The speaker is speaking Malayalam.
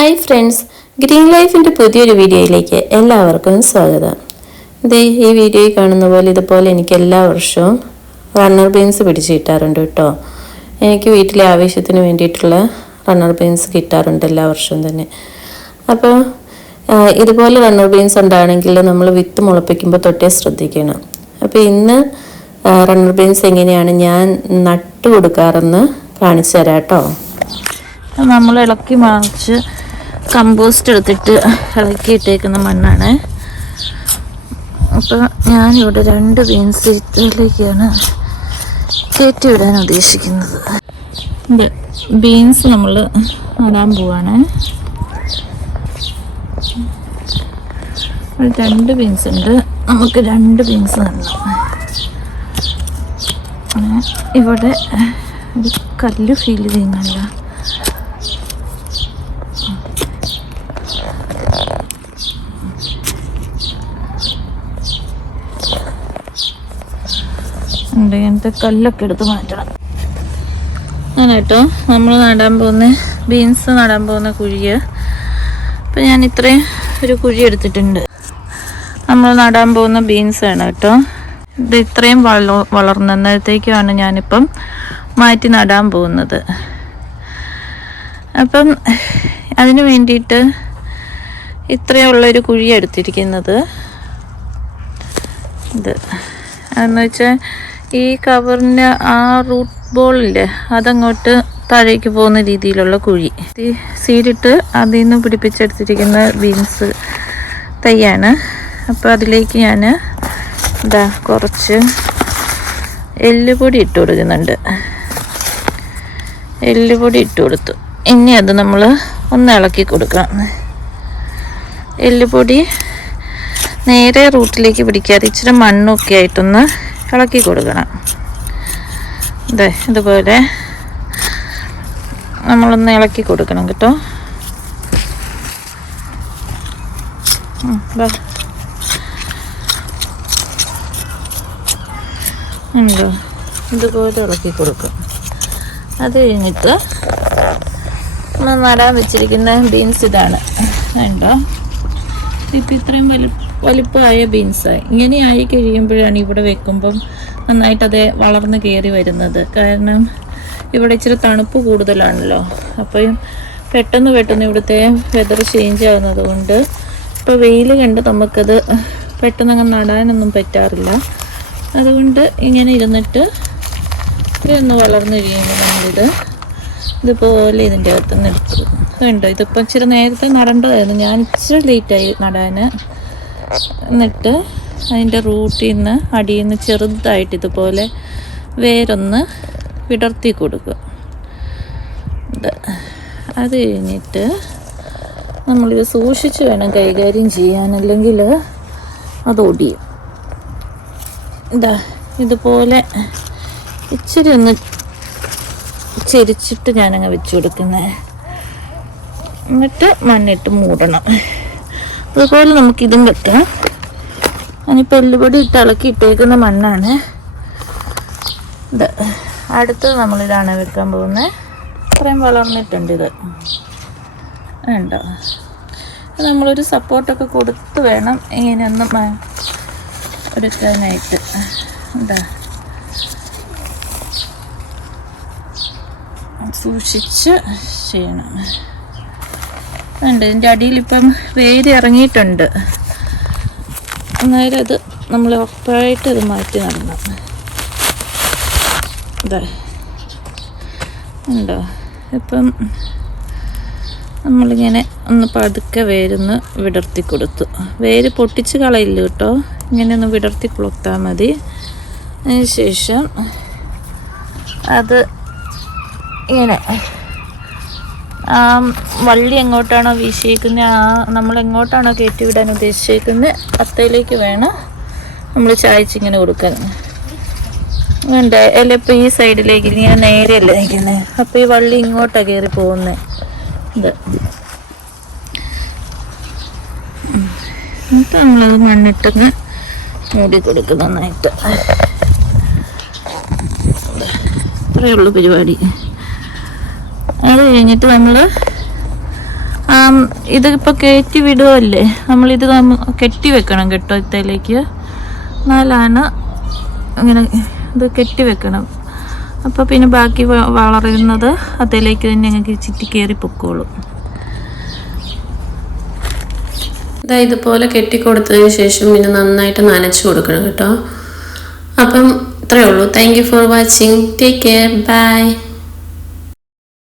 ഹായ് ഫ്രണ്ട്സ്, ഗ്രീൻ ലൈഫിൻ്റെ പുതിയൊരു വീഡിയോയിലേക്ക് എല്ലാവർക്കും സ്വാഗതം. ഈ വീഡിയോയിൽ കാണുന്ന പോലെ ഇതുപോലെ എനിക്ക് എല്ലാ വർഷവും റണ്ണർ ബീൻസ് പിടിച്ച് കിട്ടാറുണ്ട് കേട്ടോ. എനിക്ക് വീട്ടിലെ ആവശ്യത്തിന് വേണ്ടിയിട്ടുള്ള റണ്ണർ ബീൻസ് കിട്ടാറുണ്ട് എല്ലാ വർഷവും തന്നെ. അപ്പോൾ ഇതുപോലെ റണ്ണർ ബീൻസ് ഉണ്ടാണെങ്കിൽ നമ്മൾ വിത്ത് മുളപ്പിക്കുമ്പോൾ തൊട്ടേ ശ്രദ്ധിക്കണം. അപ്പോൾ ഇന്ന് റണ്ണർ ബീൻസ് എങ്ങനെയാണ് ഞാൻ നട്ടു കൊടുക്കാറെന്ന് കാണിച്ചു തരാം കേട്ടോ. നമ്മൾ ഇളക്കി മറിച്ച് കമ്പോസ്റ്റ് എടുത്തിട്ട് ഇളക്കി ഇട്ടേക്കുന്ന മണ്ണാണ്. അപ്പോൾ ഞാനിവിടെ 2 ബീൻസ് ഇതിലേക്കാണ് കയറ്റി വിടാൻ ഉദ്ദേശിക്കുന്നത്. ബീൻസ് നമ്മൾ നടാൻ പോവാണ്. 2 ബീൻസ് ഉണ്ട്, നമുക്ക് 2 ബീൻസ് നടണം. ഇവിടെ ഒരു കല്ല് ഫീൽ ചെയ്യുന്നില്ല. ഇങ്ങനത്തെ കല്ലൊക്കെ എടുത്ത് മാറ്റണം. അങ്ങനെ കേട്ടോ നമ്മൾ നടാൻ പോകുന്ന ബീൻസ് നടാൻ പോകുന്ന കുഴിയ്. അപ്പം ഞാൻ ഇത്രയും ഒരു കുഴി എടുത്തിട്ടുണ്ട്. നമ്മൾ നടാൻ പോകുന്ന ബീൻസാണ് കേട്ടോ. ഇത് ഇത്രയും വളർന്നത്തേക്കാണ് ഞാനിപ്പം മാറ്റി നടാൻ പോകുന്നത്. അപ്പം അതിന് വേണ്ടിയിട്ട് ഇത്രയുള്ളൊരു കുഴി എടുത്തിരിക്കുന്നത്. ഇത് എന്ന് വെച്ചാൽ ഈ കവറിൻ്റെ ആ റൂട്ട് ബോളില്ലേ, അതങ്ങോട്ട് താഴേക്ക് പോകുന്ന രീതിയിലുള്ള കുഴി. സീഡിട്ട് അതിൽ നിന്ന് പിടിപ്പിച്ചെടുത്തിരിക്കുന്ന ബീൻസ് തൈയാണ്. അപ്പോൾ അതിലേക്ക് ഞാൻ കുറച്ച് എല്ലുപൊടി ഇട്ട് കൊടുക്കുന്നുണ്ട്. എല്ലുപൊടി ഇട്ട് കൊടുത്തു. ഇനി അത് നമ്മൾ ഒന്ന് ഇളക്കി കൊടുക്കാം. എല്ലുപൊടി നേരെ റൂട്ടിലേക്ക് പിടിക്കാതെ ഇച്ചിരി മണ്ണൊക്കെ ആയിട്ടൊന്ന് ഇളക്കി കൊടുക്കണം. ഇതുപോലെ നമ്മളൊന്ന് ഇളക്കി കൊടുക്കണം കേട്ടോ. ഉണ്ടോ, ഇതുപോലെ ഇളക്കി കൊടുക്കും. അത് കഴിഞ്ഞിട്ട് നമ്മൾ നടാൻ വെച്ചിരിക്കുന്ന ബീൻസ് ഇതാണ്. ഉണ്ടോ, ഇപ്പം ഇത്രയും വലിപ്പമായ ബീൻസായി. ഇങ്ങനെ ആയി കഴിയുമ്പോഴാണ് ഇവിടെ വെക്കുമ്പം നന്നായിട്ടത് വളർന്ന് കയറി വരുന്നത്. കാരണം ഇവിടെ ഇച്ചിരി തണുപ്പ് കൂടുതലാണല്ലോ. അപ്പം പെട്ടെന്ന് ഇവിടുത്തെ വെതർ ചേഞ്ച് ആകുന്നത് കൊണ്ട് ഇപ്പോൾ വെയിൽ കണ്ട് നമുക്കത് പെട്ടെന്ന് അങ്ങ് നടാനൊന്നും പറ്റാറില്ല. അതുകൊണ്ട് ഇങ്ങനെ ഇരുന്നിട്ട് ഇതൊന്ന് വളർന്നു കഴിയുമ്പോൾ നമ്മളിത് ഇതുപോലെ ഇതിൻ്റെ അകത്തുനിന്ന് എടുത്തു. കണ്ടോ, ഇതിപ്പം ഇച്ചിരി നേരത്തെ നടേണ്ടതായിരുന്നു. ഞാൻ ഇച്ചിരി ലേറ്റായി നടാൻ. എന്നിട്ട് അതിൻ്റെ റൂട്ടിൽ നിന്ന് അടിയിൽ നിന്ന് ചെറുതായിട്ട് ഇതുപോലെ വേരൊന്ന് വിടർത്തി കൊടുക്കുക. അത് കഴിഞ്ഞിട്ട് നമ്മളിത് സൂക്ഷിച്ച് വേണം കൈകാര്യം ചെയ്യാൻ, അല്ലെങ്കിൽ അത് ഒടിയും. ഇതുപോലെ ഇച്ചിരി ഒന്ന് ചെരിച്ചിട്ട് ഞാനങ്ങ് വെച്ച് കൊടുക്കുന്നത്. എന്നിട്ട് മണ്ണിട്ട് മൂടണം. അതുപോലെ നമുക്കിതും വെക്കാം. ഞാനിപ്പോൾ എല്ലുപൊടി ഇട്ട് ഇളക്കി ഇട്ടേക്കുന്ന മണ്ണാണ് ഇത്. അടുത്തത് നമ്മളിതാണ് വെക്കാൻ പോകുന്നത്. ഇത്രയും വളർന്നിട്ടുണ്ട് ഇത്. ഉണ്ടോ, നമ്മളൊരു സപ്പോർട്ടൊക്കെ കൊടുത്ത് വേണം ഇങ്ങനെയൊന്നും എടുക്കാനായിട്ട്. സൂക്ഷിച്ച് ചെയ്യണം. ഇതിൻ്റെ അടിയിലിപ്പം വേര് ഇറങ്ങിയിട്ടുണ്ട്. അന്നേരം അത് നമ്മൾ ഉറപ്പായിട്ട് ഇത് മാറ്റി നടണം. ഉണ്ടോ, ഇപ്പം നമ്മളിങ്ങനെ ഒന്ന് പതുക്കെ വേരൊന്ന് വിടർത്തി കൊടുത്തു. വേര് പൊട്ടിച്ച് കളയില്ല കേട്ടോ, ഇങ്ങനെ ഒന്ന് വിടർത്തി കൊടുത്താൽ മതി. അതിന് ശേഷം അത് ഇങ്ങനെ വള്ളി എങ്ങോട്ടാണോ വീശിയേക്കുന്നത്, നമ്മൾ എങ്ങോട്ടാണോ കയറ്റി വിടാൻ ഉദ്ദേശിച്ചേക്കുന്നത് അത്തയിലേക്ക് വേണം നമ്മൾ ചായച്ചിങ്ങനെ കൊടുക്കാൻ. വേണ്ട അല്ല, ഇപ്പോൾ ഈ സൈഡിലേക്ക് ഞാൻ നേരെയല്ലേ നിൽക്കുന്നത്. അപ്പോൾ ഈ വള്ളി ഇങ്ങോട്ടാണ് കയറി പോകുന്നത്. എന്നിട്ട് നമ്മളത് മണ്ണിട്ടൊന്ന് മൂടി കൊടുക്കും നന്നായിട്ട്. ഇത്രയേ ഉള്ളൂ പരിപാടി. അത് കഴിഞ്ഞിട്ട് നമ്മൾ ഇതിപ്പോൾ കയറ്റി വിടുമല്ലേ, നമ്മളിത് കെട്ടി വെക്കണം കേട്ടോ ഇത്തയിലേക്ക്. എന്നാലാണ് അങ്ങനെ ഇത് കെട്ടി വെക്കണം. അപ്പോൾ പിന്നെ ബാക്കി വളരുന്നത് അതിലേക്ക് തന്നെ ഞങ്ങൾക്ക് ചുറ്റി കയറി പൊക്കോളും. ഇതുപോലെ കെട്ടിക്കൊടുത്തതിന് ശേഷം പിന്നെ നന്നായിട്ട് നനച്ചു കൊടുക്കണം കേട്ടോ. അപ്പം ഇത്രയേ ഉള്ളൂ. Thank you for watching. Take care. By.